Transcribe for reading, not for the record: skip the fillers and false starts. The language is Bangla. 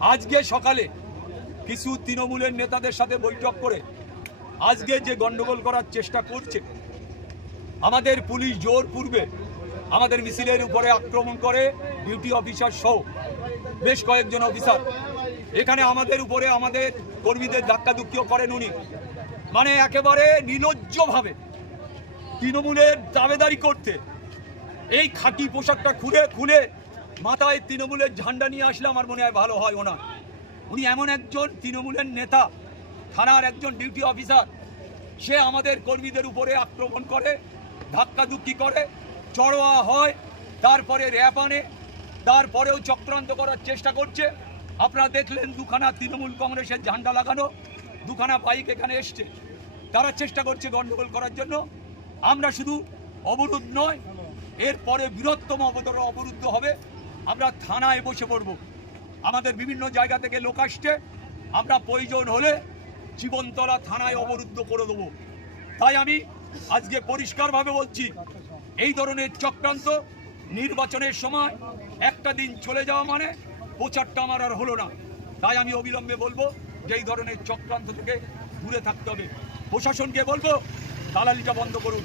আজকে সকালে কিছু তৃণমূলের নেতাদের সাথে বৈঠক করে আজকে যে গন্ডগোল করার চেষ্টা করছে, আমাদের পুলিশ জোর পূর্বে আমাদের মিছিলের উপরে আক্রমণ করে, ডিউটি অফিসার সহ বেশ কয়েকজন অফিসার এখানে আমাদের উপরে আমাদের কর্মীদের ধাক্কাধুক্কিও করেন উনি। মানে একেবারে নির্লজ্জভাবে তৃণমূলের দাবেদারি করতে এই খাকি পোশাকটা খুলে মাথায় তৃণমূলের ঝান্ডা নিয়ে আসলে আমার মনে হয় ভালো হয়। উনি এমন একজন তৃণমূলের নেতা, থানার একজন ডিউটি অফিসার, সে আমাদের কর্মীদের উপরে আক্রমণ করে, ধাক্কাধুক্কি করে, চড়োয়া হয়, তারপরে র্যাব আনে, তারপরেও চক্রান্ত করার চেষ্টা করছে। আপনারা দেখলেন দুখানা তৃণমূল কংগ্রেসের ঝান্ডা লাগানো দুখানা বাইক এখানে এসছে, তারা চেষ্টা করছে গন্ডগোল করার জন্য। আমরা শুধু অবরোধ নয়, এরপরে বৃহত্তম অবরুদ্ধ হবে। আমরা থানায় বসে পড়ব, আমাদের বিভিন্ন জায়গা থেকে লোক আসছে, আমরা প্রয়োজন হলে জীবনতলা থানায় অবরুদ্ধ করে দেবো। তাই আমি আজকে পরিষ্কারভাবে বলছি, এই ধরনের চক্রান্ত নির্বাচনের সময় একটা দিন চলে যাওয়া মানে প্রচারটা আমার আর হলো না। তাই আমি অবিলম্বে বলবো যে এই ধরনের চক্রান্ত থেকে দূরে থাকতে হবে। প্রশাসনকে বলবো দালালিটা বন্ধ করুন।